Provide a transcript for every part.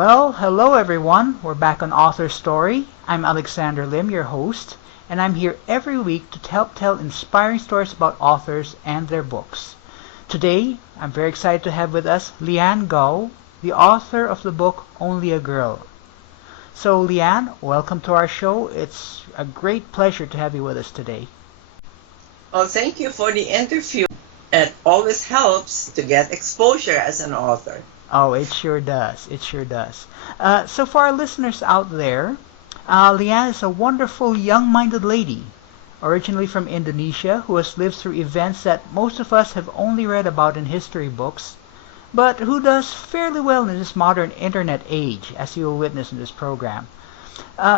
Well, hello everyone. We're back on Author Story. I'm Alexander Lim, your host, and I'm here every week to help tell inspiring stories about authors and their books. Today, I'm very excited to have with us Lian Gouw, the author of the book Only a Girl. So, Lian, welcome to our show. It's a great pleasure to have you with us today. Well, thank you for the interview. It always helps to get exposure as an author. Oh, it sure does. It sure does. So for our listeners out there, Lian is a wonderful young-minded lady, originally from Indonesia, who has lived through events that most of us have only read about in history books, but who does fairly well in this modern internet age, as you will witness in this program.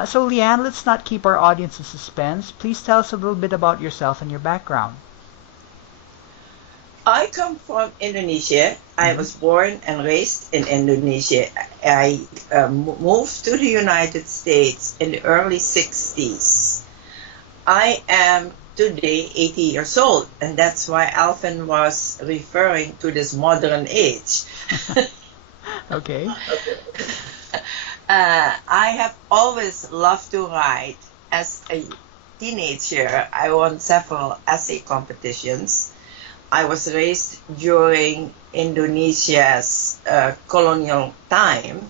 So Lian, let's not keep our audience in suspense. Please tell us a little bit about yourself and your background. I come from Indonesia. I was born and raised in Indonesia. I moved to the United States in the early 60s. I am today 80 years old, and that's why Alvin was referring to this modern age. Okay. I have always loved to write. As a teenager, I won several essay competitions. I was raised during Indonesia's colonial time,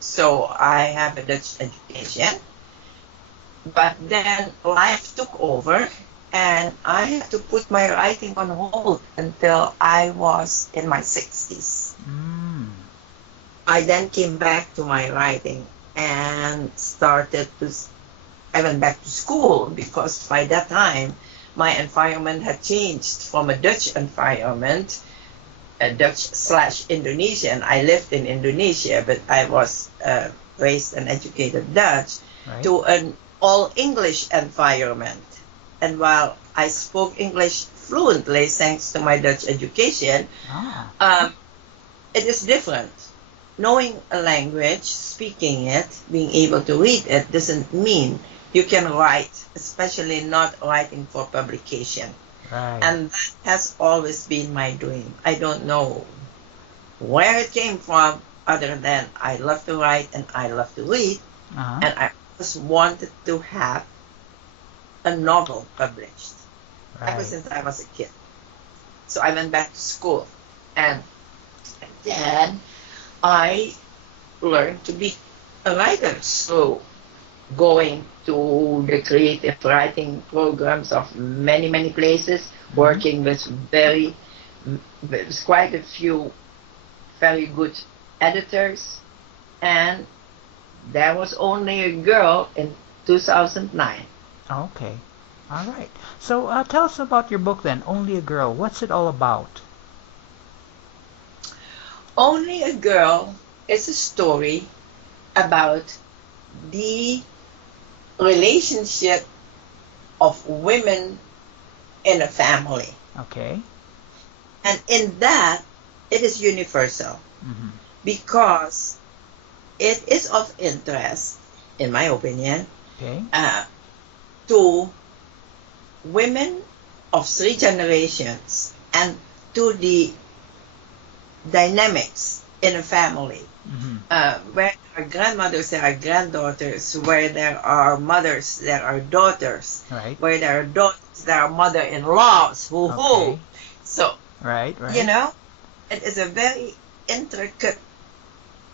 so I have a Dutch education. But then life took over, and I had to put my writing on hold until I was in my 60s. I then came back to my writing and I went back to school because by that time, my environment had changed from a Dutch environment, a Dutch/Indonesian. I lived in Indonesia, but I was raised and educated Dutch, to an all-English environment. And while I spoke English fluently thanks to my Dutch education, it is different. Knowing a language, speaking it, being able to read it doesn't mean you can write, especially not writing for publication. And that has always been my dream. I don't know where it came from other than I love to write and I love to read. And I always wanted to have a novel published ever since I was a kid. So I went back to school, and then I learned to be a writer. So going to the creative writing programs of many places, working with quite a few very good editors, and there was Only a Girl in 2009. Okay. All right. So tell us about your book then, Only a Girl. What's it all about? Only a Girl is a story about the relationship of women in a family. Okay. And in that, it is universal because it is of interest, in my opinion, to women of 3 generations and to the dynamics in a family. Where there are grandmothers, there are granddaughters. Where there are mothers, there are daughters. Where there are daughters, there are mother-in-laws. So, you know, it is a very intricate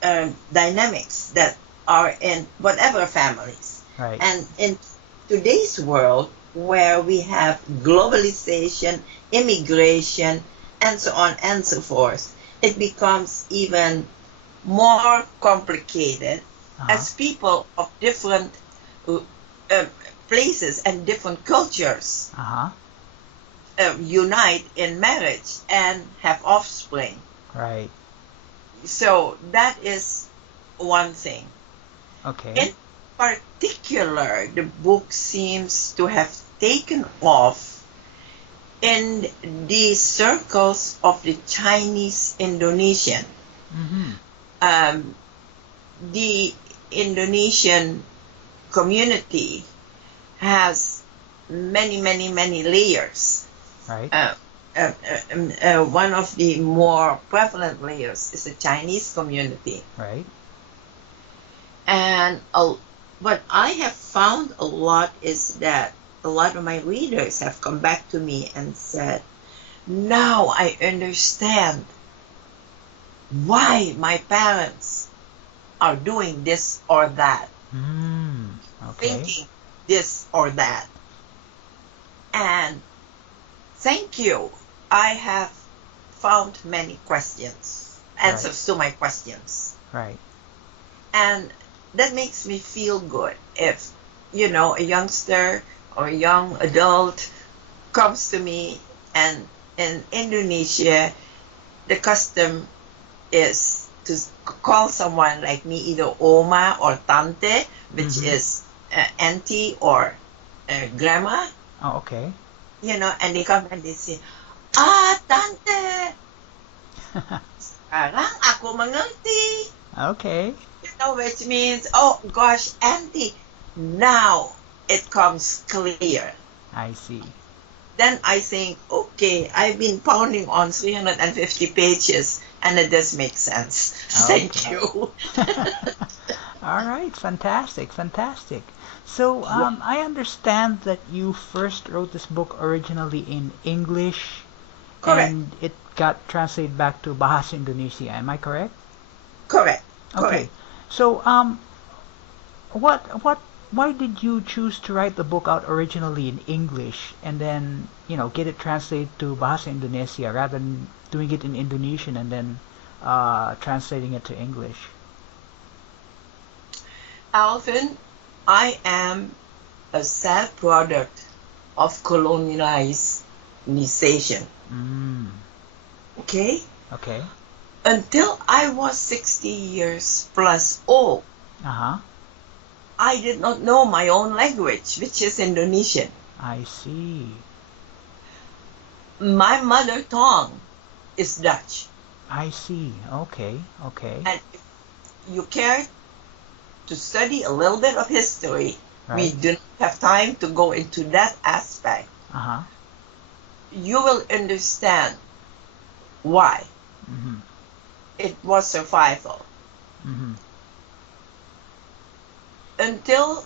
dynamics that are in whatever families. And in today's world, where we have globalization, immigration, and so on and so forth, it becomes even more complicated as people of different places and different cultures unite in marriage and have offspring. So that is one thing. In particular, the book seems to have taken off in the circles of the Chinese Indonesian. The Indonesian community has many layers. One of the more prevalent layers is the Chinese community. And what I have found a lot is that a lot of my readers have come back to me and said, now I understand why my parents are doing this or that, Okay. thinking this or that. And thank you. I have found many questions, answers to my questions. Right. And that makes me feel good if, a youngster or a young adult comes to me, and in Indonesia, the custom is to call someone like me either Oma or Tante, which is auntie or grandma, Oh, okay. and they come and they say, Tante, sekarang aku mengerti. Okay. Which means, oh gosh, auntie, now it comes clear. I see. Then I think, okay, I've been pounding on 350 pages, and it does make sense. Thank you. All right, fantastic. So I understand that you first wrote this book originally in English, Correct. and it got translated back to Bahasa Indonesia. Am I correct? Correct. Okay. So why did you choose to write the book out originally in English and then get it translated to Bahasa Indonesia rather than doing it in Indonesian and then translating it to English? Alvin, I am a sad product of colonialization. Okay? Okay. Until I was 60 years plus old, I did not know my own language, which is Indonesian. I see. My mother tongue is Dutch. I see. Okay. And if you care to study a little bit of history, we do not have time to go into that aspect. You will understand why. It was survival. Until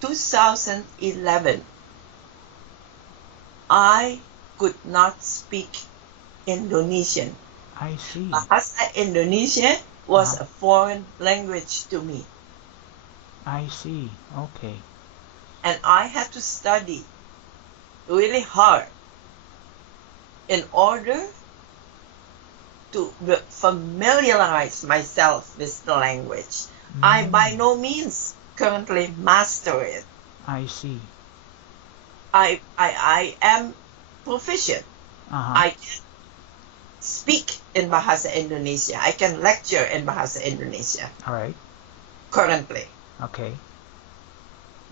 2011, I could not speak Indonesian. I see. Bahasa Indonesia was a foreign language to me. I see. Okay. And I had to study really hard in order to familiarize myself with the language. I by no means currently master it. I see. I am proficient. I can speak in Bahasa Indonesia. I can lecture in Bahasa Indonesia. All right. Currently. Okay.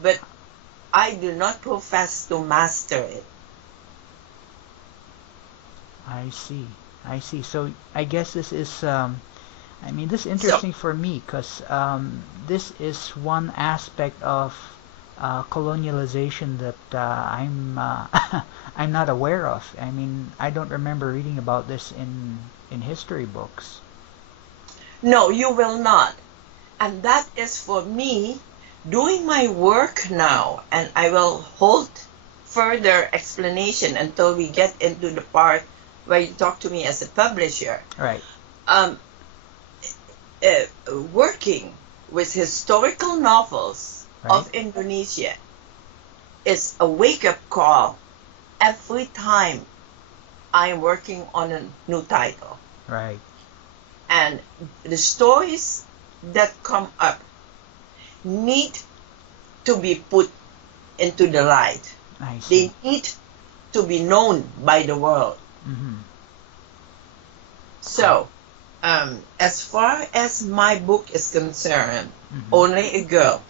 But I do not profess to master it. I see. So I guess this is this is interesting for me because this is one aspect of colonialization that I'm I'm not aware of. I don't remember reading about this in history books. No, you will not. And that is for me doing my work now, and I will hold further explanation until we get into the part where you talk to me as a publisher. Right. Working with historical novels of Indonesia is a wake-up call every time I am working on a new title. Right. And the stories that come up need to be put into the light. I see. They need to be known by the world. So, as far as my book is concerned, Only a Girl,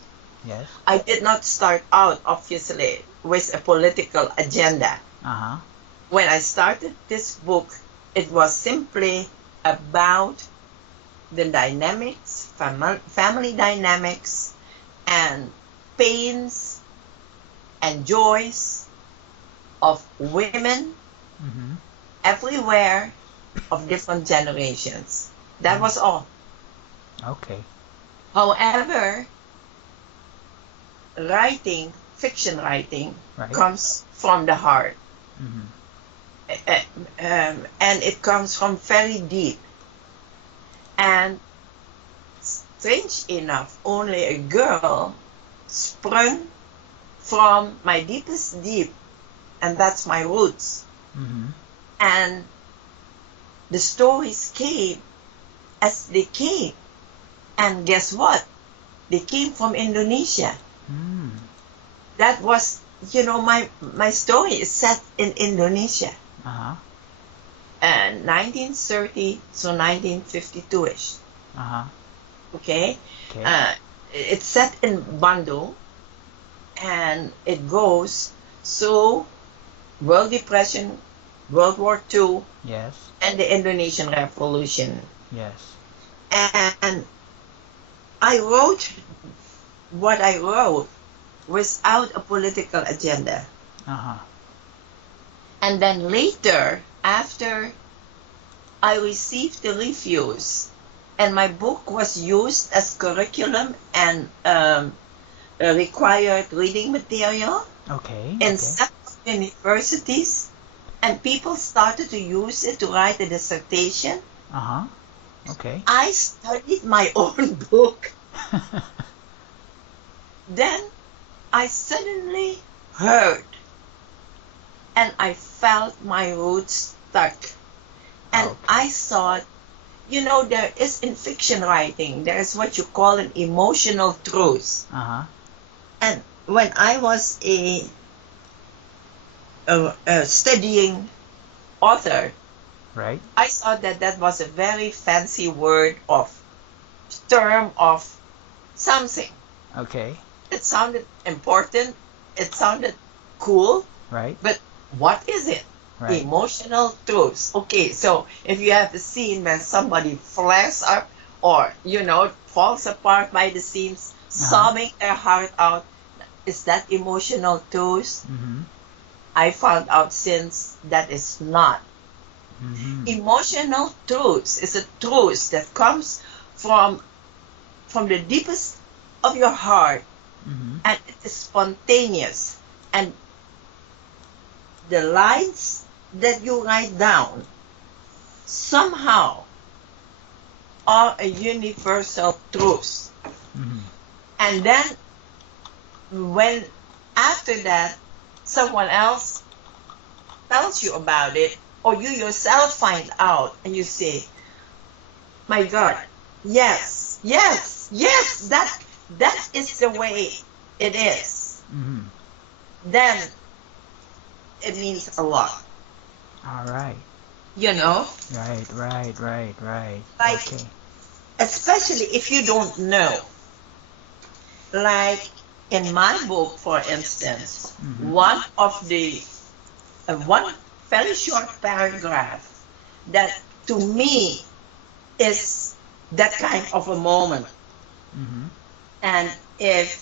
yes, I did not start out, obviously, with a political agenda. When I started this book, it was simply about the dynamics, family dynamics, and pains and joys of women everywhere of different generations. That was all. Okay. However, writing, fiction writing, Right. comes from the heart. Mhm. And it comes from very deep. And strange enough, only a girl sprung from my deepest deep, and that's my roots. Mhm. And the stories came as they came. And guess what? They came from Indonesia. Mm. That was, my story is set in Indonesia. Uh-huh. And 1930 to 1952-ish. Uh-huh. Okay? Okay. It's set in Bandung, and it goes through World Depression, World War II, Yes. and the Indonesian Revolution. Yes. And I wrote what I wrote without a political agenda. Uh-huh. And then later, after I received the reviews, and my book was used as curriculum and required reading material Okay. in Okay. several universities, and people started to use it to write a dissertation. Uh-huh. Okay. I studied my own book. Then I suddenly heard, and I felt my roots stuck. And Okay. I thought, there is in fiction writing, there is what you call an emotional truth. Uh-huh. And when I was a studying author, Right. I thought that was a very fancy word of term of something. Okay. It sounded important. It sounded cool. Right. But what is it? Right. Emotional truths. Okay, so if you have a scene when somebody flares up or, falls apart by the seams, sobbing their heart out, is that emotional truth? Mhm. I found out since that is not. Mhm. Emotional truth is a truth that comes from the deepest of your heart, Mhm. and it is spontaneous. And the lines that you write down somehow are a universal truth. Mhm. And then when after that someone else tells you about it, or you yourself find out and you say, my God, yes, yes, yes, that is the way it is, Mhm. then it means a lot. All right. You know? Right. Right. Right. Right. Like, Okay. especially if you don't know. Like in my book, for instance, Mhm. one very short paragraph that to me is that kind of a moment. Mhm. And if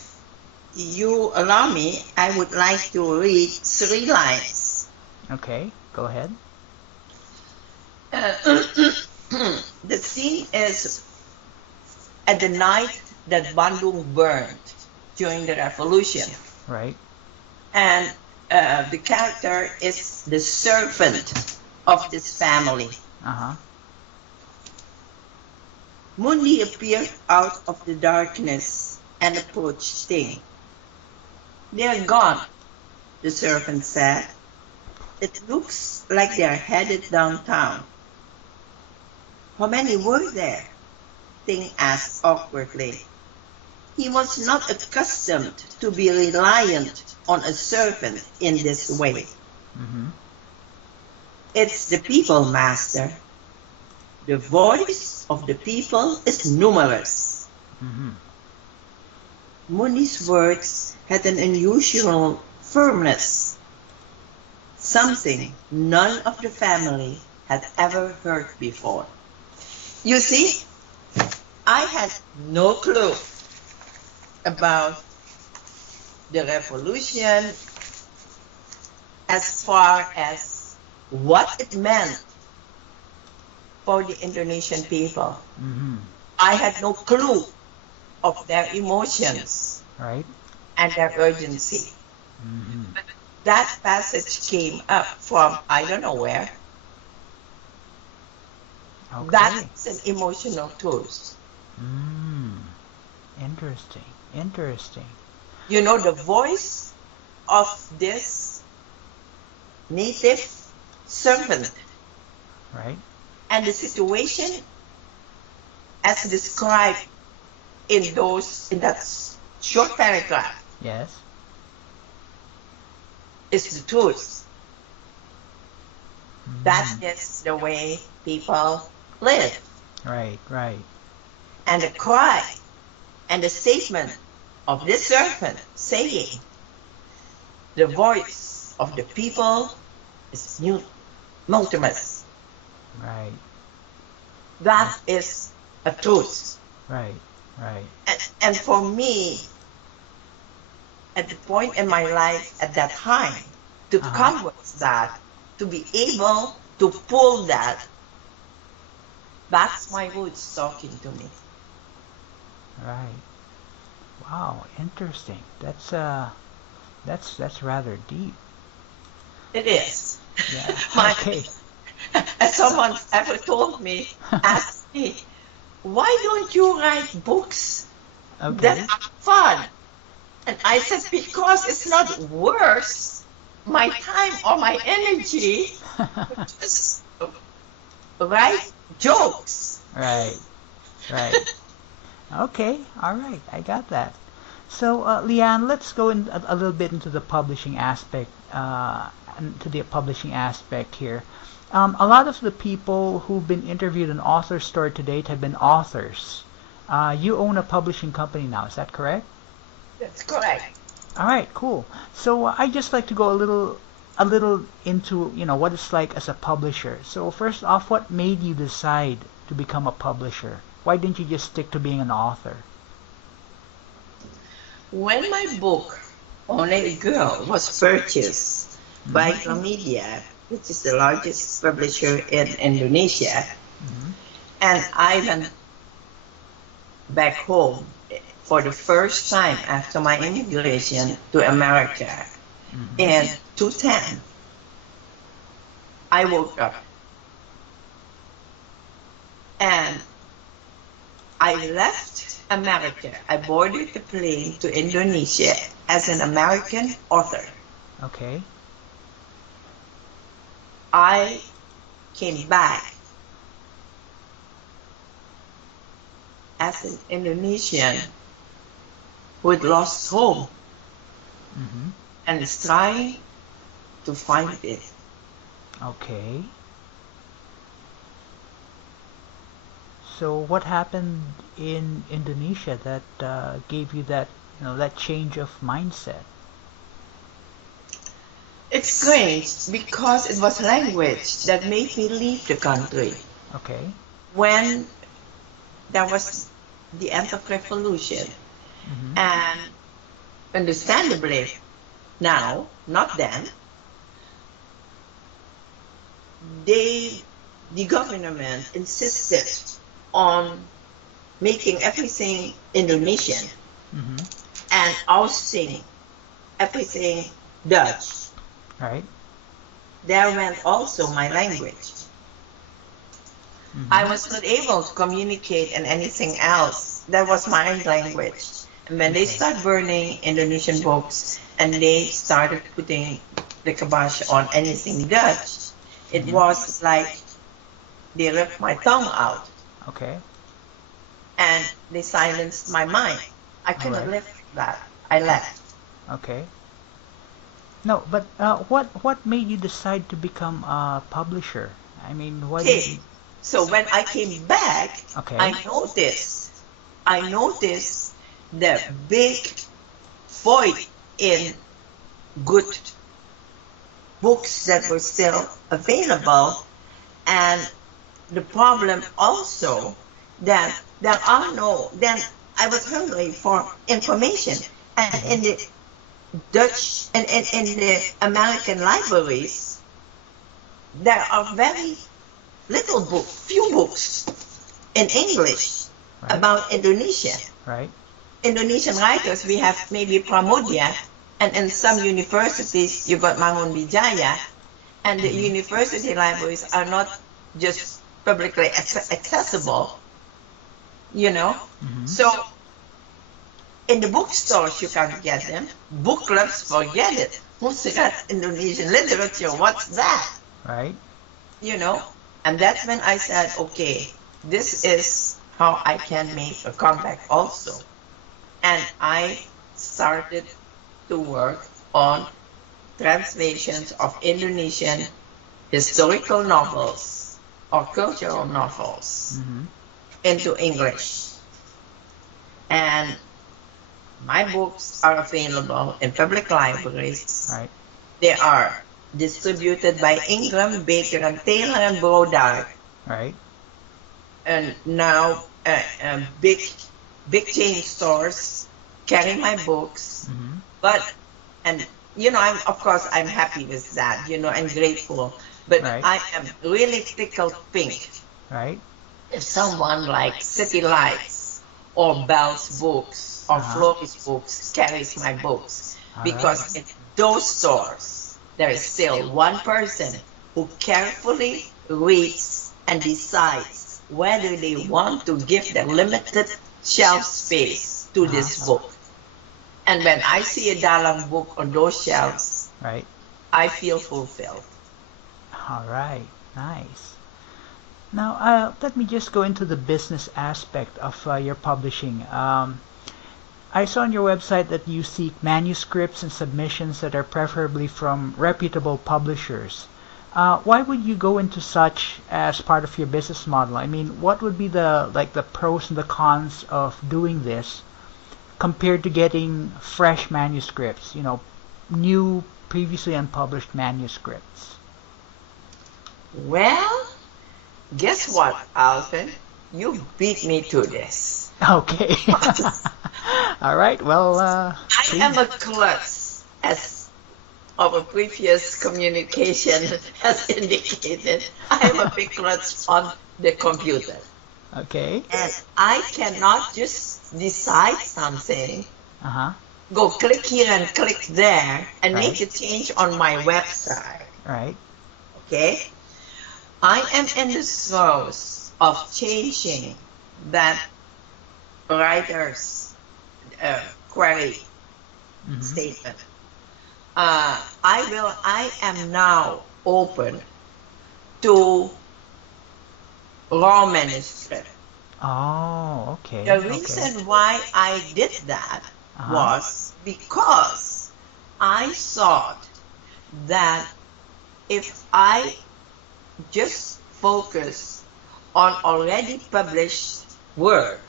you allow me, I would like to read 3 lines. Okay. Go ahead. The scene is at the night that Bandung burned during the revolution. Right. And the character is the servant of this family. Uh-huh. Mundi appeared out of the darkness and approached Sting. They're gone, the servant said. It looks like they're headed downtown. How many were there? Sting asked awkwardly. He was not accustomed to be reliant on a servant in this way. Mhm. It's the people, master. The voice of the people is numerous. Mhm. Muni's words had an unusual firmness, something none of the family had ever heard before. You see, I had no clue about the revolution as far as what it meant for the Indonesian people. Mhm. I had no clue of their emotions Right. and their urgency. Mm-hmm. That passage came up from I don't know where. Okay. That's an emotional truth. Interesting. Interesting. You know, the voice of this native servant Right. and the situation as described in that short paragraph Yes. is the truth. That Mm. is the way people live. Right. Right. And the cry and the statement of this servant saying, the voice of the people is multimus. Right. That is a truth. Right. Right. And for me, at the point in my life at that time, to come with that, to be able to pull that, that's my roots talking to me. Right. Wow. Interesting. That's rather deep. It is. Yeah. Okay. As someone ever told me, asked me, why don't you write books Okay. that are fun? And I said, because it's not worth my time or my energy to just write jokes. Right. Right. Okay. All right. I got that. So, Lian, let's go in a little bit into the publishing aspect. To the publishing aspect here. A lot of the people who've been interviewed in AuthorStory to date have been authors. You own a publishing company now. Is that correct? That's correct. All right. Cool. So I just like to go a little into what it's like as a publisher. So first off, what made you decide to become a publisher? Why didn't you just stick to being an author? When my book, Lian Gouw, was purchased by Gramedia, which is the largest publisher in Indonesia, and I went back home for the first time after my immigration to America in 2010, I woke up and I left America. I boarded the plane to Indonesia as an American author. Okay. I came back as an Indonesian who had lost home and is trying to find it. Okay. So what happened in Indonesia that gave you that that change of mindset? It's strange because it was language that made me leave the country. Okay. When there was the end of revolution, and understandably now, not then, the government insisted on making everything Indonesian and ousting everything Dutch. Right. There went also my language. I was not able to communicate in anything else. That was my language. And when they started burning Indonesian books and they started putting the kibosh on anything Dutch, it was like they ripped my tongue out. Okay. And they silenced my mind. I couldn't live with that. I left. Okay. No, but what made you decide to become a publisher? I mean, why did you... So when I came back, I noticed the big void in good books that were still available, and the problem also that then I was hungry for information, and in the Dutch and in the American libraries there are very few books in English about Indonesia. Right. Indonesian writers, we have maybe Pramudia, and in some universities you got Mangun Wijaya, and the university libraries are not just publicly accessible, you know. So in the bookstores you can't get them. Book clubs, forget it. Who's got Indonesian literature? What's that? Right. You know. And that's when I said, okay, this is how I can make a comeback also. And I started to work on translations of Indonesian historical novels or cultural novels into English. And my books are available in public libraries. Right. They are distributed by Ingram, Baker, and Taylor and Brodart. Right. And now big chain stores carry my books. But, and you know, I'm happy with that, you know, and grateful. But Right. I am really tickled pink Right. if someone like City Lights or Bell's books or Florie's books carries my books. Because in those stores, there is still one person who carefully reads and decides whether they want to give their limited shelf space to this book. And when I see a Dalang book on those shelves, Right. I feel fulfilled. All right. Nice. Now, let me just go into the business aspect of your publishing. I saw on your website that you seek manuscripts and submissions that are preferably from reputable publishers. Why would you go into such as part of your business model? I mean, what would be the pros and the cons of doing this compared to getting fresh manuscripts, you know, new, previously unpublished manuscripts? Well, guess what, Alvin? You beat me to this. Okay. All right. Well, I am a klutz, as our previous communication has indicated. I am a big klutz on the computer. Okay. And I cannot just decide something, go click here and click there, and make a change on my website. Right. Okay? I am in the throes of changing that writer's query statement. I am now open to raw manuscript. Oh, okay. The reason why I did that was because I thought that if I just focus on already published work,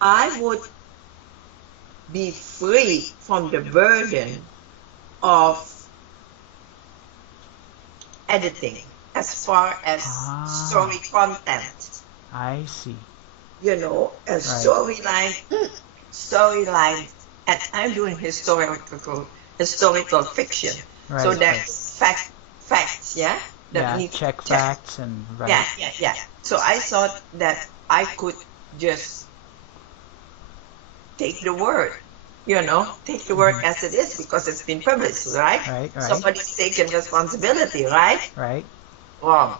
I would be free from the burden of editing as far as story content. I see. You know, a storyline, and I'm doing historical fiction. Right, so there's facts, yeah? That need check to check. facts and Yeah. So I thought that I could just take the word, take the word as it is because it's been published, right? Right. Somebody's taken responsibility, right? Right. Wrong.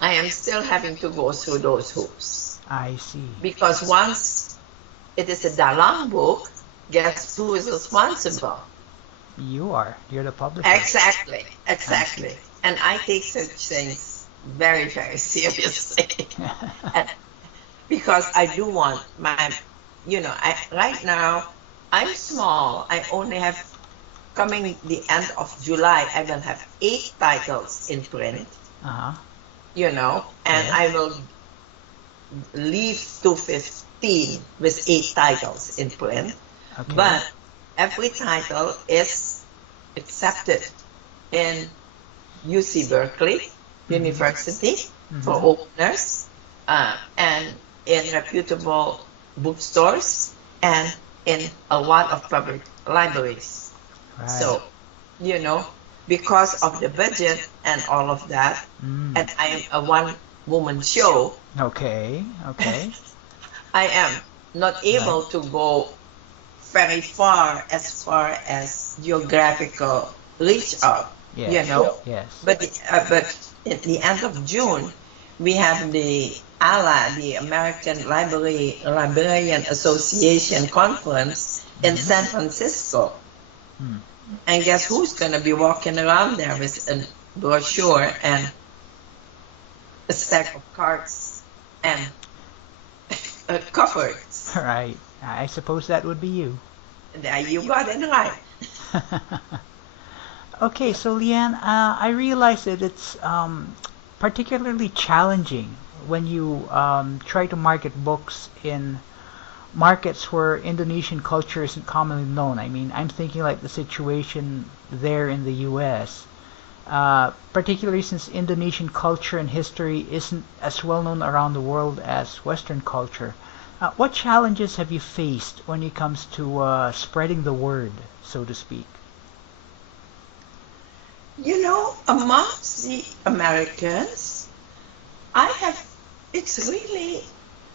I am still having to go through those hoops. I see. Because once it is a Dalang book, guess who is responsible? You are. You're the publisher. Exactly. And I take such things very, very seriously. Because I do want my, right now, I'm small. I only have, coming the end of July, I will have 8 titles in print. And I will leave to 15 with 8 titles in print. Okay. But every title is accepted in UC Berkeley University for openers and in reputable bookstores and in a lot of public libraries. Right. So, because of the budget and all of that, and I am woman show, Okay. Okay. I am not Right. able to go very far as geographical reach out, you Yes. know. Yes. But at the end of June, we have the ALA, the American Librarian Association conference in Mm-hmm. San Francisco. Hmm. And guess who's going to be walking around there with a brochure and a stack of cards and covers? Right. I suppose that would be you. There you got it right. Okay, so Leanne, I realize that it's particularly challenging when you try to market books in markets where Indonesian culture isn't commonly known. I mean, I'm thinking like the situation there in the US, particularly since Indonesian culture and history isn't as well known around the world as Western culture. What challenges have you faced when it comes to spreading the word, so to speak? You know, amongst the Americans, I have, it's really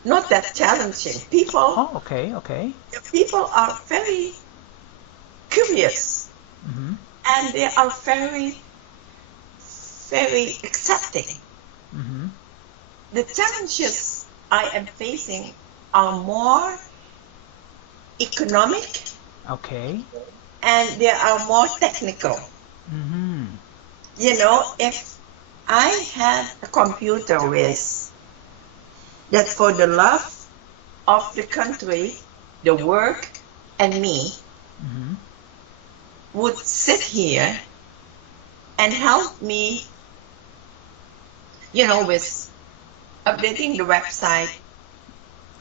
not that challenging. Oh, okay, okay. People are very curious Mm-hmm. and they are very accepting. Mm-hmm. The challenges I am facing are more economic Okay. and they are more technical. Mm-hmm. You know, if I had a computer with that for the love of the country, the work, and me Mm-hmm. would sit here and help me, you know, with updating the website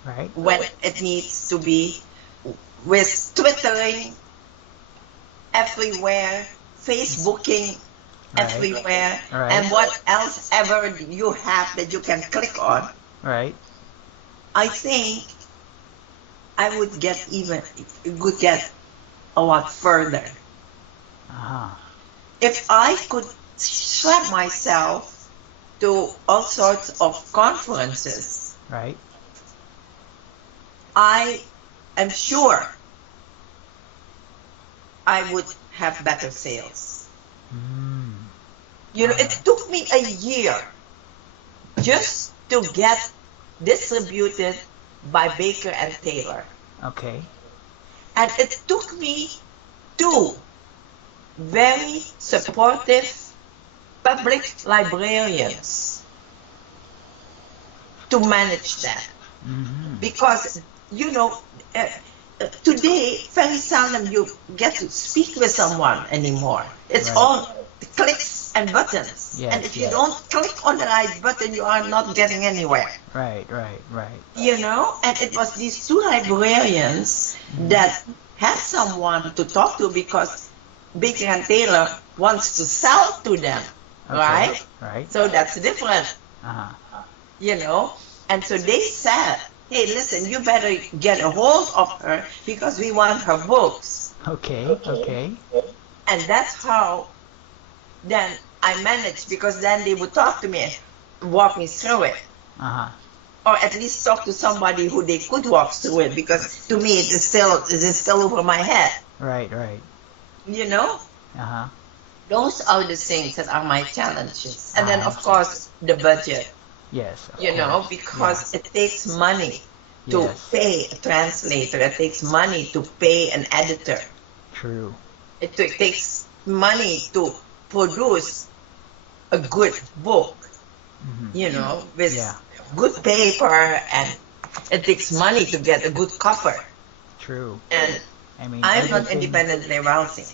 Right. when it needs to be, with twittering everywhere, Facebooking Right. everywhere, Right. and what else ever you have that you can click on. Right. I think I would get a lot further Uh-huh. if I could strap myself to all sorts of conferences. Right. I am sure I would have better sales. Mm. You know, it Alright. took me a year just to get distributed by Baker and Taylor. Okay. And it took me 2 very supportive public librarians to manage that. Mm-hmm. Because, you know, today, very seldom you get to speak with someone anymore. It's Right. all clicks and buttons. Yes, And if you yes. don't click on the right button, you are not getting anywhere. Right, right, right. You know, and it was these 2 librarians that had someone to talk to because Baker and Taylor wants to sell to them, Okay. right? Right. So that's different, Uh-huh. you know. And so they said, hey, listen, you better get a hold of her because we want her books. Okay, okay. And that's how then I managed, because then they would talk to me, walk me through it. Uh-huh. Or at least talk to somebody who they could walk through it, because to me it is still over my head. Right, right. You know? Uh-huh. Those are the things that are my challenges. And then I of see. course the budget, Yes, of you know, course. because it takes money to Yes. pay a translator, it takes money to pay an editor. True. It takes money to produce a good book, Mm-hmm. you know, with Yeah. good paper, and it takes money to get a good cover. True. And I mean, I'm not everything. independently wealthy.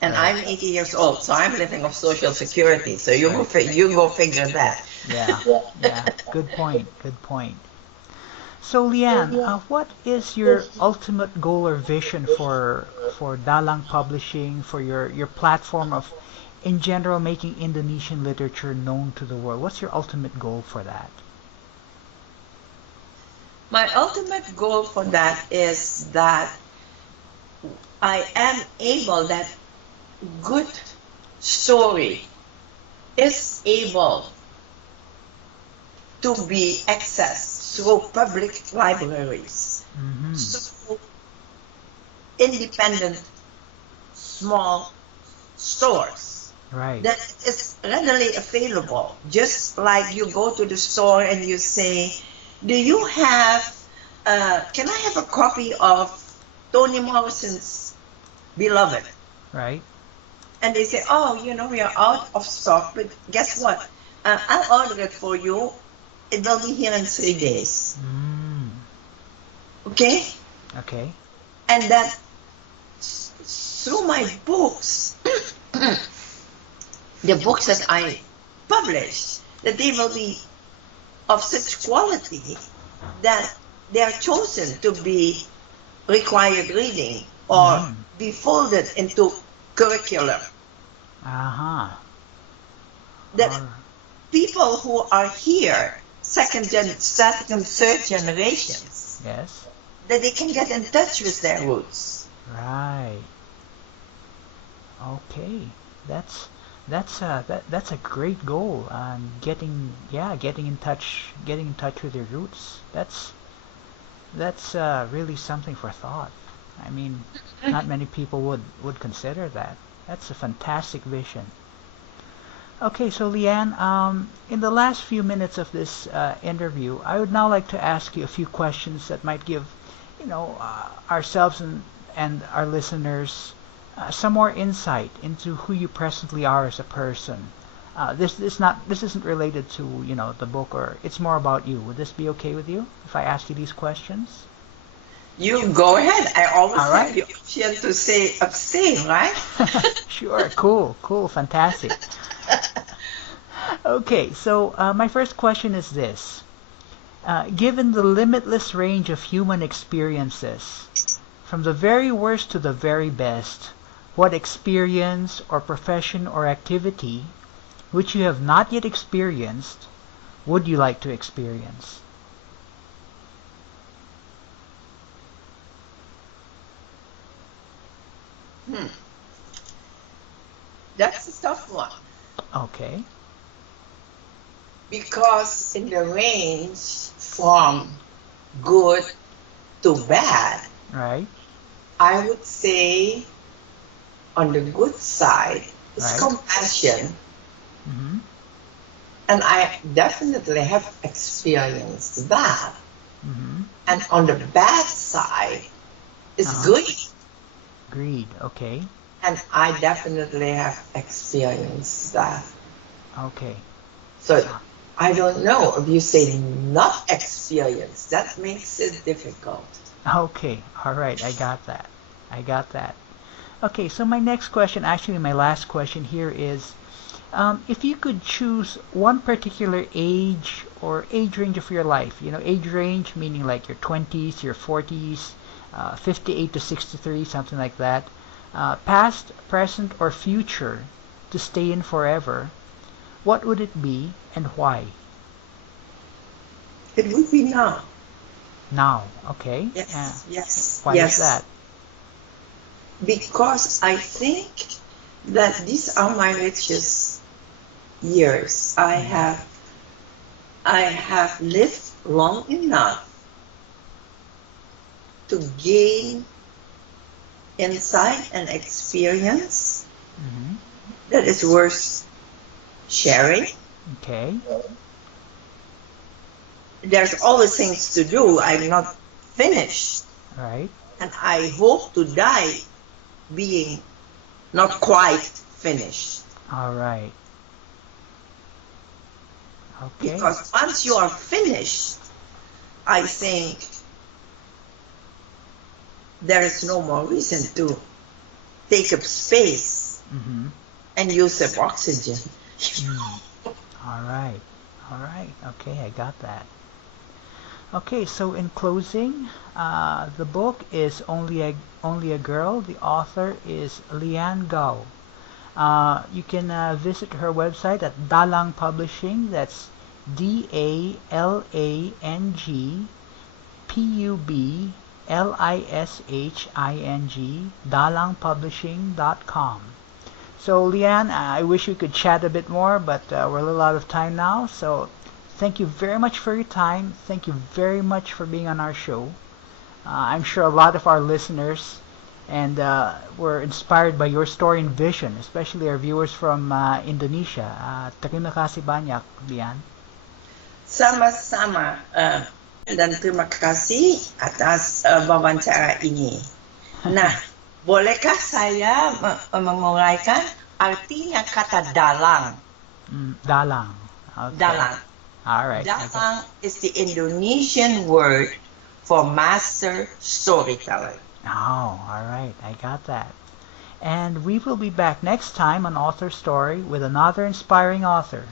And Right. I'm 80 years old, so I'm living off Social Security. So you Right. you go figure that. Yeah, yeah. Good point. Good point. So, Lian, what is your ultimate goal or vision for Dalang Publishing, for your platform of, in general, making Indonesian literature known to the world? What's your ultimate goal for that? My ultimate goal for that is that I am able, that good story is able to be accessed through public libraries, through independent small stores. Right. That is readily available. Just like you go to the store and you say, do you have, can I have a copy of Toni Morrison's Beloved? Right. And they say, oh, we are out of stock, but guess what? I'll order it for you. It will be here in 3 days. Okay? Okay. And that through my books, the books that I publish, that they will be of such quality that they are chosen to be required reading or be folded into curriculum. That people who are here, second, third generations, yes, that they can get in touch with their roots. Right. Okay. That's a great goal. Getting in touch with your roots. That's really something for thought. I mean, not many people would consider that. That's a fantastic vision. Okay, so Lian, in the last few minutes of this interview, I would now like to ask you a few questions that might give, ourselves and our listeners some more insight into who you presently are as a person. This isn't related to the book, or it's more about you. Would this be okay with you if I ask you these questions? You go ahead. I always All right. have the option to say abstain, right? Sure. Cool. Fantastic. Okay, so my first question is this. Given the limitless range of human experiences, from the very worst to the very best, what experience or profession or activity which you have not yet experienced would you like to experience? That's a tough one. Okay. Because in the range from good to bad, Right. I would say on the good side is Right. compassion. Mm-hmm. And I definitely have experienced that. Mm-hmm. And on the bad side is greed. Greed. Okay. And I definitely have experienced that. Okay. So I don't know if you say not experienced, that makes it difficult. Okay. All right. I got that. Okay. So my next question, actually my last question here is, if you could choose one particular age or age range of your life, age range meaning like your 20s, your 40s, 58 to 63, something like that, past, present, or future, to stay in forever, what would it be and why? It would be now. Now, okay. Yes. Why is that? Because I think that these are my richest years. I have lived long enough to gain insight and experience that is worth sharing. Okay. There's always things to do. I'm not finished. Right. And I hope to die being not quite finished. All right. Okay. Because once you are finished, I think there is no more reason to take up space and use up oxygen. All right. Okay, I got that. Okay, so in closing, the book is Only a Girl. The author is Lian Gouw. You can visit her website at Dalang Publishing. That's DALANGPUBLISHING, dalangpublishing.com. So Lian, I wish we could chat a bit more, but we're a little out of time now. So thank you very much for your time. Thank you very much for being on our show. I'm sure a lot of our listeners and were inspired by your story and vision, especially our viewers from Indonesia. Terima kasih banyak, Lian. Sama-sama. Dan terima kasih atas wawancara ini. Nah, bolehkah saya menguraikan artinya kata dalang? Dalang. Okay. Dalang. All right. Dalang is the Indonesian word for master storyteller. Oh, all right. I got that. And we will be back next time on Author Story with another inspiring author.